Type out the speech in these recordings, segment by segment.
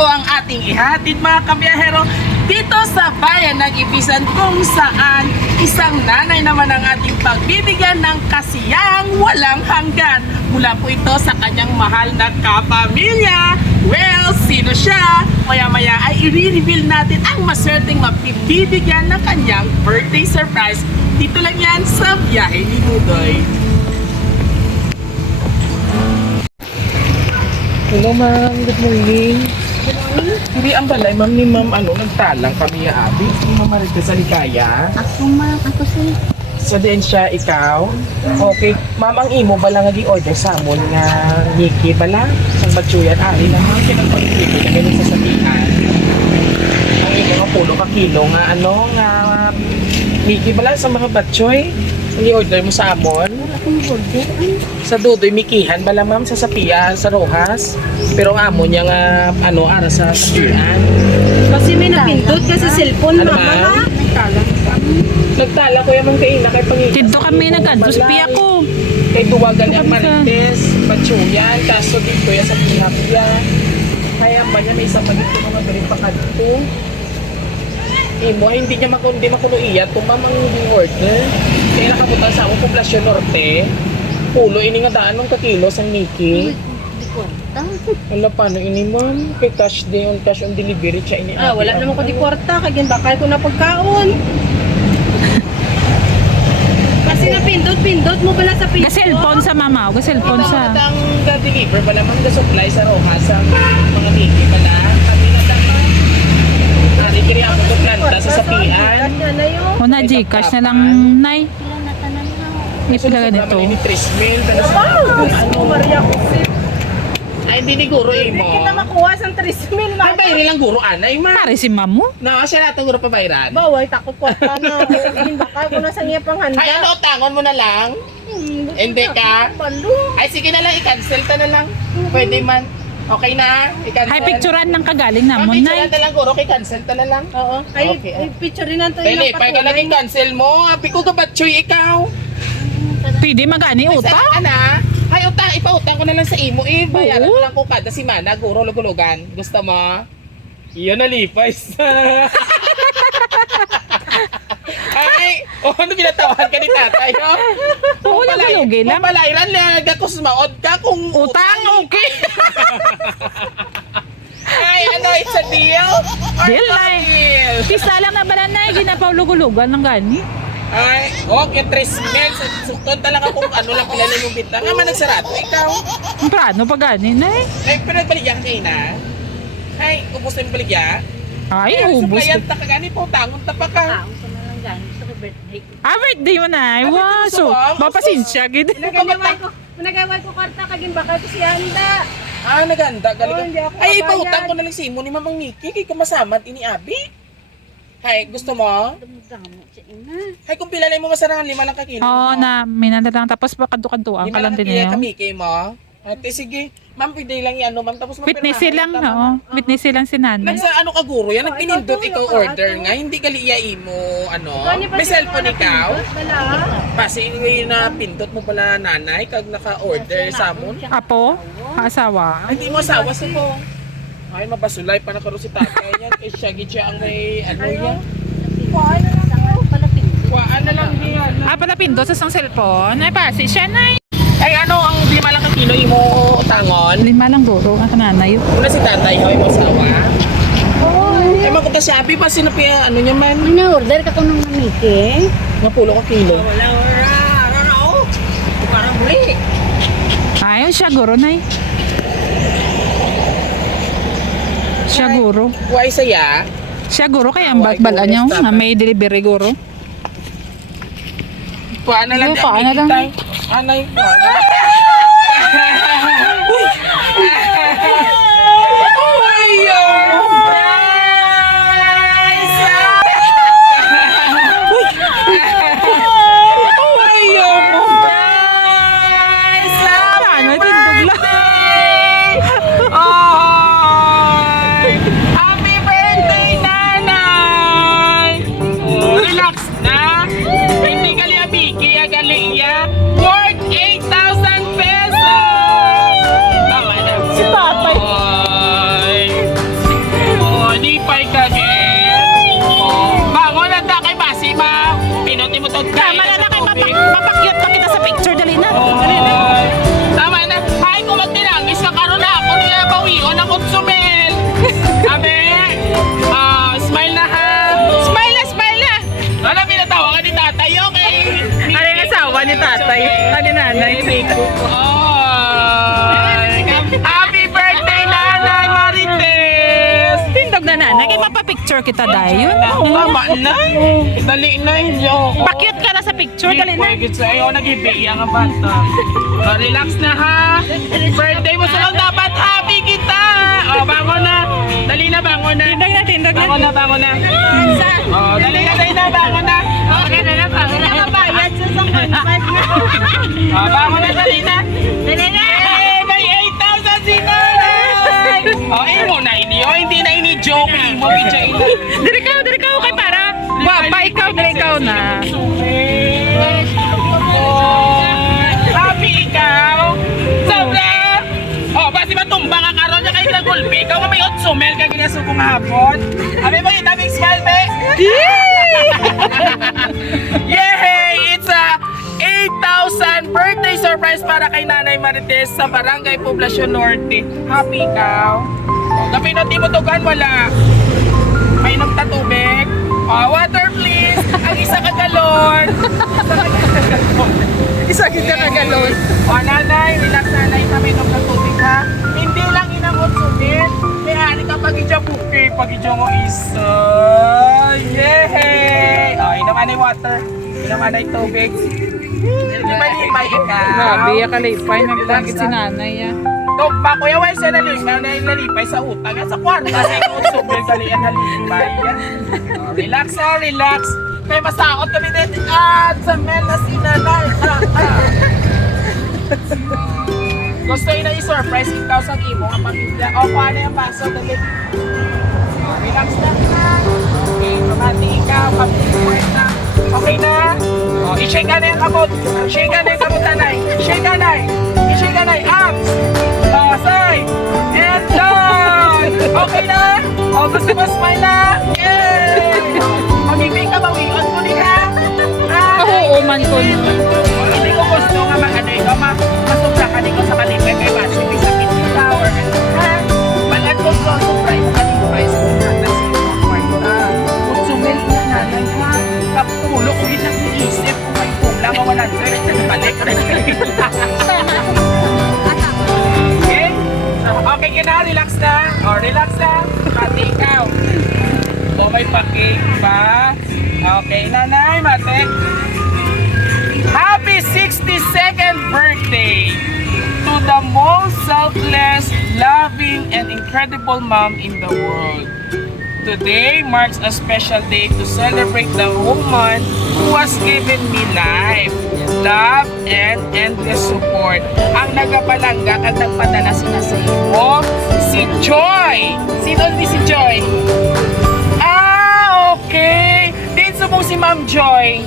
po ang ating ihatid mga kabiyahero dito sa bayan ng Ibisan, kung saan isang nanay naman ang ating pagbibigyan ng kasiyang walang hanggan. Mula po ito sa kanyang mahal na kapamilya. Well, sino siya? Maya-maya ay i-reveal natin ang maswerteng mapibibigyan ng kanyang birthday surprise. Dito lang yan sa Biyahe ni Nudoy. Hello ma'am, good morning. Hindi ang balay, ma'am ni ma'am, nagtalang kami ya abi. Si ma'am Marita sa Likaya. Ako ma'am, ako sir. Sa din siya, ikaw. Okay, ma'am, ang imo bala nga gi-order sa amon nga Nikki bala. Sang batsuyan, ari na ma'am, kinagpagpili na ganun sa sabihan. Ang imo nga pulo ka kilo nga nga Nikki bala sa mga batsoy. Ang i-order mo sa amon. Akong order. Sa Dudoy Mikihan bala ma'am, sa Sapia, sa Rojas. Pero ang amo niya nga ara sa Sapian. Kasi may napindot ka sa cellphone, Ano, mama. ma'am? Nagtala ko yung kay na kay Panginoon. Dito kami nag-adjust piya ko. Kay Duwagan yung Marites, Patsuyan, kaso dito yung sa Pinapia. Kaya ba niya may isang magito mga galing pa kadto. Imo, hindi niya makunuiya kung mamang order. Kaya nakapunta sa akong Poblasyon Norte. Pulo, ini nga daan mong kakilo sa Nikki. Di kwarta. Wala paano ini ma'am? Kay cash on delivery siya ini. Wala naman ko di kwarta. Kagyan bakal ko na pagkaon. Kasi napindot mo pala sa pinto. Ga-cellphone sa mama o ga-cellphone sa... Ang ga-deliver pala ma'am, ga-supply sa Rojas ang mga Nikki pala. Kami na dapat. Ari kiri ako to planta sa Sapian. O na Gcash na lang, nay. Ilan na tanan na. Ipila ganito. Ni Trismil. Ano, Maria Jose. Ay, hindi ni Guro imo. Kita makuha sa 3,000 Ay, bayri lang Guro anay ma. Pare si mamu. Na, siya natin Guro pabayran. Bawal, takot kwarta na. Hindi bakal ko na sa niya panghanda. Ay, utangon mo na lang. Hindi ka. Palo. Ay, sige na lang, i-cancel ta na lang. Pwede man. Okay na, i-cancel. Hay picturean ng kagaling namon, Picture nay. na lang Guro, i-cancel ta na lang. Oo. Ay, Okay, ay, picture rin natin Dili, pag ka lang i-cancel mo, api ko ka batchoy ikaw. Pwede magani Ay, uta. saan ka na? Ay, ipautang ko na lang sa imo. Bayaran Oo. ko lang ko kada simana. Guro, lugulugan. Gusto mo? Iyon na lipas. Ay, ano binatawahan ka ni tatay? Oo, lugulugi lang. Palayran lang. Kung sumaod ka kung Utang, okay. Ay, it's a deal? Or Deal, not nay. deal? Kisa lang na bala, nay. Ginapaulugulugan ng gani. Ay, okay, 3 mil. Sukton talaga kung ano lang pila yung bitna. Nga man nagsarato, ikaw. Ang plano pa gani, nay. Ay, pero nagbaligyan kayo na. Ay, ubos na yung baligya. Ay, Ay, ubos. supplyan ta ka gani po, tangon ta pa ka. Taong ko na lang galing sa birthday ko. Birthday mo, nay. Ay, Wow, gusto so, mo? mapasensya, gid. Nagawal ko kwarta kaging bakal ko si Anda. Ah, naganda. Oo, hindi ako Ay, kabayan. ipautang ko na lang si Imo ni Mamang Miki. Kay kumasamad ini Abi. Hay, gusto mo? Dumudamo siya ina. Hay, kung pilalay mo masarangan 5 lang kakilo. Oo, na, minanda lang. Tapos pa kadto-kadto ang 5 lang kalang din kakilo yun. kami kay mo. Ate, sige. Ma'am, pwede lang yan, ma'am. Tapos Witness lang, oo. Witness lang si nanay. Nagsa ano ka guro yan? Oh, Nagpinindot ikaw ikaw to, order ikaw. nga. Hindi gali iya imo, Gani pa May siya cellphone mga ikaw? napindot, Wala. Kasi na pindot mo pala nanay kag naka-order sa amon. Apo? Asawa? Ay, hindi mo asawa sa mo. Ay, mabasulay pa na karo si tatay yan. Eh, siya ang may ano yan. Kuhaan na lang ako pala pindot. Kuhaan na lang diyan. Pala pindo sa isang cellphone. Ay, pasi siya, nay. Ay, ano ang 5 lang ka kilo imo tangon? 5 lang guro ang nanay. Una si tatay, hay mo asawa. Ay, makuta si Abi pa sino pa ano niya man? May na-order ka kung nung namiki. Nga pulo ka kilo. Ayun siya guro, nay. Siya guro. Why saya? Siya guro kaya ang bala niya nga may delivery guro. Kuhaan na lang. Kuhaan na lang. Anay ko. Ano, tindog lang. Happy birthday, nanay! Relax na. Hindi gali abiki, gali iya. Worth 8,000 Ano nanay? Happy birthday, Nanay Marites! Tindog na nanay. Kaya mapapicture kita dayon. Tama na. Dali na inyo. Pakyut ka na sa picture. Dali na. Ayaw, nag-ibiya nga bata. Relax na ha. Birthday mo sa dapat happy kita. Bangon na. Dali na, bangon na. Tindog na, tindog na. Bangon na, bangon na. Dali na, bangon na. Okay na lang, bago na kabayad sa 1.5 na. Bangon na, dali na. Dali na! May 8,000 si Nanay! Mo na ini. Hindi na ini-joke. Mo, bidya ina. Diri ka kay para. Wapa, diri ikaw na. Happy ikaw? Sobra! Basi matumbang ang karon niya kayo nagulpi. Ikaw nga may 8 mil ka ginaso kong hapon. Abi mo yung daming smile, be? Yay! It's a 8,000 birthday surprise para kay Nanay Marites sa Barangay Poblacion Norte. Happy ikaw? Gabi na mo tugan, wala. May nagtatubig. Water please. Ang isa ka galon. Isa kita ka galon. Nanay, relax nanay. May nagtatubig ha. Hindi lang inamot subit. May ani ka pag-idya buke. Pag-idya mo isa. Yay! Inaman ay water. Inaman ay tubig. Hindi malipay ikaw. Grabe, kalipay. Naglagit si nanay. Tugma, Kuya Wal, siya nalipay sa utang yan sa kwarta. Sa ikot subir galian nalipay yan. Relax relax. Kaya masaot kami din at sa menas inanay. Gusto yun na i-surprise ikaw sa imo ang pamilya. Paano yung paso? Dali. Relax lang na. Okay, pamati ikaw, pamilya na. Okay na? I-shake ka na yung kabot. Shake ka na yung kabot, nanay. Shake ka na. I-shake ka na. Abs. Side. And down. Okay na? Gusto mo smile na? Yay! Mag-ibig ka, bawion ko nila. Kahuuman ko na. Hindi ko gusto nga ikaw masubra ka din ko sa kalipay kay Bashi. May sakit yung tower. Balat ko ko, surprise ka din ko kayo sa natas. Kung sumil na nanay ha, kapulo ko yun ang iisip kung may pula mawala na balik. Okay ka na, relax na. Relax na. Pati ikaw. May pa-cake pa. Okay, nanay, mate. Happy 62nd birthday to the most selfless, loving, and incredible mom in the world. Today marks a special day to celebrate the woman who has given me life, love, and endless support. Ang nagapalangga at nagpadala sila sa iyo, si Joy. Sino si Joy? Okay. Din mo si Ma'am Joy.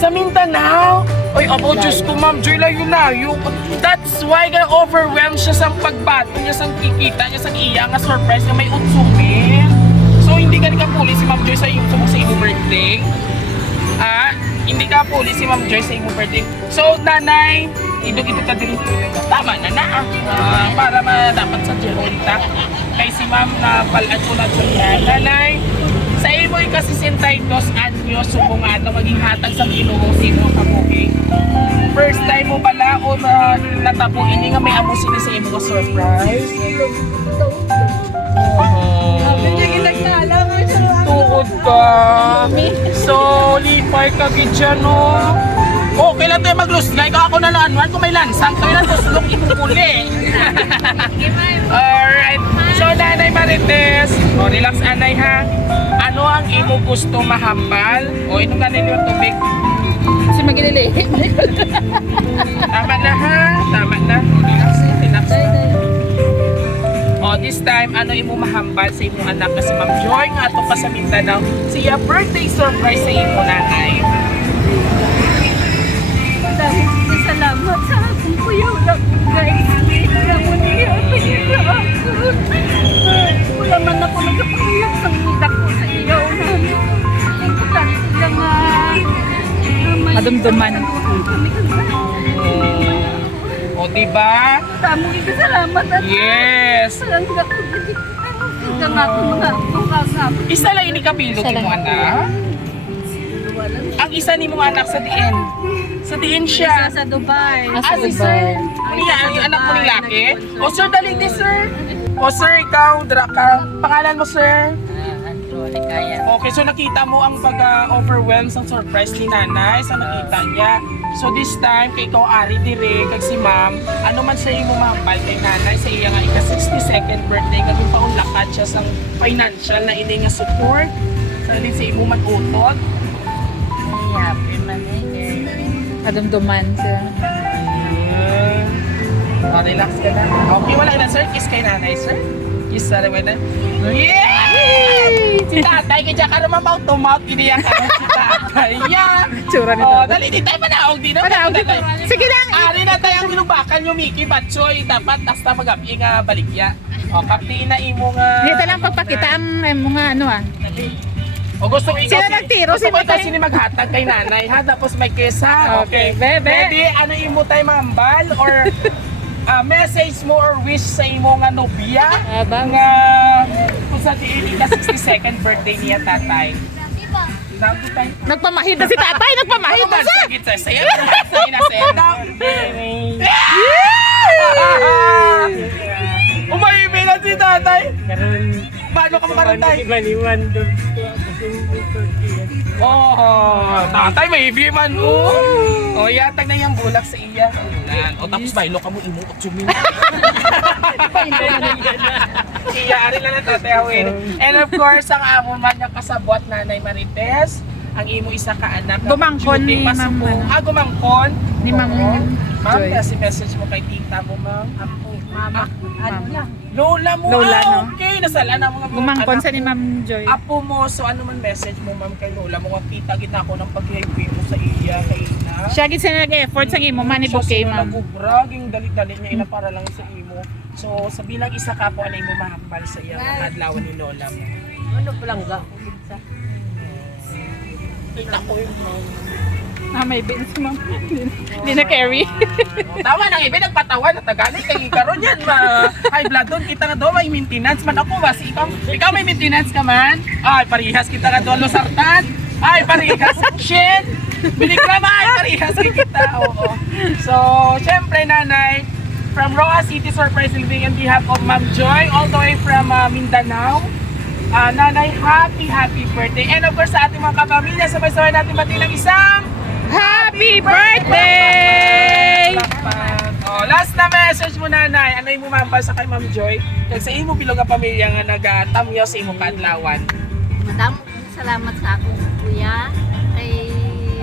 Sa Mindanao. Oy, Diyos ko, Ma'am Joy, layo. That's why overwhelmed siya sa pagbato niya, sa kikita niya, sa iya nga surprise na may utsumin. So, hindi ka puli si Ma'am Joy sa iyong birthday. Hindi ka puli si Ma'am Joy sa iyong birthday. So, nanay, idog-idog ka din. Tama na na. Para dapat sa Jeronta. Kay si Ma'am na palaan ko na siya. Nanay, sa imo kasi 62 anyos subungan na maging hatag sa Ginoo sino ka buhi. First time mo pala o natabo ini nga may amo sila sa imo ka surprise. Tuod ka. So, lipay ka gidyan no. Okay lang tayo maglusgay. Ako na naanwan kung may lansang. Kaya lang tuslok ipupuli. Alright. So, Nanay Marites. Relax, anay ha. Ano ang imo gusto mahambal? Inom ka nila yung tubig. Si magilili. Tama na ha. Tama na. Relax, relax na. This time, ano imo mahambal sa imo anak na si Ma'am Joy nga ato pa sa Mindanao. Siya birthday surprise sa imo nanay. Salamat sa akong kuya. Guys, wala man ako nagpapakiyak sa ngidak ko sa iyo. Importante lang Madumduman. Diba? Tamo ka salamat at Yes. palangga ko mga Isa lang ini kapilo mo anak. Ang isa ni mong anak sa diin. Sa diin siya. Sa Dubai. Si sir. Ano yan? Ang anak mo ng laki? O sir, dali ni sir. O sir, ikaw, pangalan mo sir? Okay, so nakita mo ang pag-overwhelm sa surprise ni nanay sa nakita niya. So this time, kay ikaw ari dire, kag si ma'am, ano man sa imo mahambal kay nanay sa iya nga ika-62nd birthday, kag yung paunlakat siya sa financial na ini nga support. Sa sa imo man utot. Happy man Kadumduman siya. Relax ka na. Okay, wala na sir. Kiss kay nanay, sir. Kiss sa naman na. Yay! Si tatay, kaya ka naman mouth-to-mouth. Iniyak ka si tatay. Yeah! Tsura ni Oh, tatay. dali, di tayo panaog din. Panaog din. Sige lang. Ari na tayo ang inubakan nyo, Miki. Batsoy, dapat hasta mag-api nga baligya. O, kaptiin na imo nga. Dito lang pagpakita ang mga ano O gusto ko ikaw Sino nagtiro? Gusto ko Sino ikaw tayo? sino maghatag kay nanay ha. Tapos may kesa. Okay, bebe. Ready? Ano imo tayo mambal? Or message mo or wish sa imo nga nobya? Nga kung sa diili ka 62nd birthday niya tatay. Dago tayo. Nagpamahid na si tatay. Nagpamahid na siya. Sige, sir. Sayo na sa inasenda. Umayibig na si tatay. Paano ka makaroon tayo? Oh, tatay may ibi man. Oh, yatag na yung bulak sa iya. O tapos bailo ka mo imuot sumin. Iya, ari lang na tatay awin. And of course, ang amo man yung kasabwat nanay Marites, ang imo isa ka anak. Gumangkon ni Ma'am. Gumangkon. Ni Ma'am Ma'am, Joy. kasi message mo kay tita mo, ma'am. Mama. Ano lang. Lola mo. Lola, no? Okay, nasala na mga Gumangkon anak sa ni mo. Ma'am Joy. Apo mo, so ano man message mo ma'am kay Lola mo, kita ko ng pag-happy mo sa iya kay ina. Siya gid siya nag-effort sa imo man ibukay ma'am. Nagubra, ging dali-dali niya ina para lang sa imo. So sa bilang isa ka po ano imo mahambal sa iya nga adlaw ni Lola mo. Ano palang ga? Kita ko yun ma'am. May beans ma'am. Hindi na carry. Tawa nang ibe nagpatawa na tagali kay karon yan ma. High blood doon kita nga do may maintenance man ako ba si ikaw may maintenance ka man. Ay parihas kita nga do losartan. Ay parihas shin. Binigrama ay parihas kita. Oo. So syempre nanay from Roa City Surprise Living on behalf of Ma'am Joy all the way from Mindanao. Nanay, happy birthday. And of course sa ating mga kapamilya, sabay-sabay natin batilang isang Happy birthday! Oh, last na message mo nanay, ano yung mumambal sa kay Ma'am Joy? Kag sa imo bilog nga pamilya nga nagatamyo sa imong kaadlawan. Madam, salamat sa akong kuya. Kay...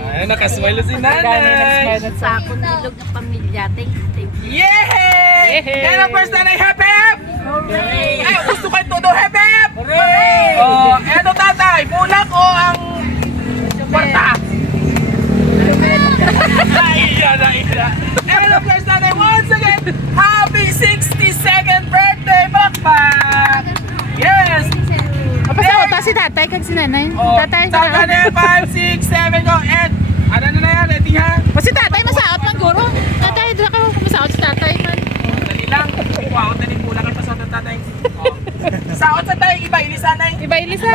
Ay, nakasmile si nanay. Sa akong ilog ng pamilya. Thank you. Yay! Yay! And of course nanay, happy hep! Hooray! Ay, gusto kayo todo, happy hep! Oh, ano tatay, bulak o ang kwarta? Naiya. And of course, nanay, once again, happy 62nd birthday, Bakbak! Yes! Pasawat ta si tatay kag si nanay. Oh, Tatay. taga na 5, 6, 7, go! And, ano na yan, ready ha? O si tatay masaot man guro. Tatay dra ka masaot si tatay man. Dali lang. Wow, dali kulang ang pasok ng tatay. Oh. Saot sa tayo, iba, ilisanay. Iba ilisa.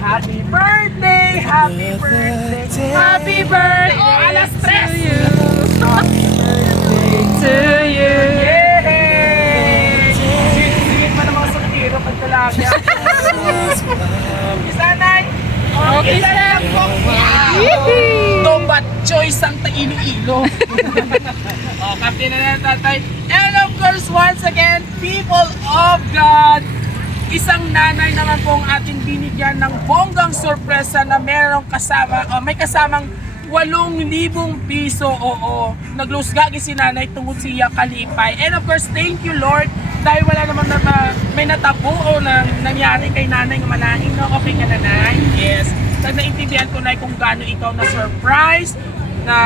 Happy birthday! Happy birthday! Happy birthday Oh, alas 3! to you. Yay! Singit pa ng mga soltero pag talaga. Isanay! Okay, Isanay sir. po! Yippee! Tombat choice ang Iloilo. Oh, captain na na tatay. And of course, once again, people of God, isang nanay naman pong ating binigyan ng bonggang sorpresa na merong kasama, may kasamang 8,000 piso. Oo, naglusgagi si nanay tungkol siya kalipay. And of course, thank you Lord dahil wala naman may natabo o nangyari kay nanay ng manahin. No? Okay ka nanay? Yes. Nag naintindihan ko na kung gaano ikaw na surprise na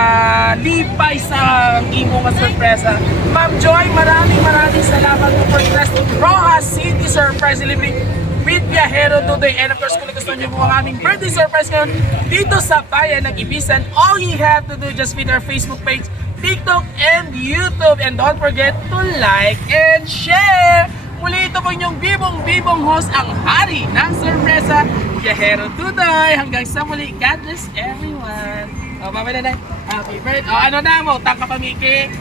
lipay sa imo nga sorpresa. Ma'am Joy, maraming salamat po for trusting Roa City Surprise Living with Viajero today. And of course, kung gusto niyo po ang aming birthday surprise ngayon dito sa bayan ng Ibisan, all you have to do just visit our Facebook page, TikTok, and YouTube. And don't forget to like and share! Muli ito po inyong bibong-bibong host, ang hari ng sorpresa, Yahero Tudoy. Hanggang sa muli, God bless everyone. O, mamaya na. Happy birthday. O, ano na mo, tangka pamiki.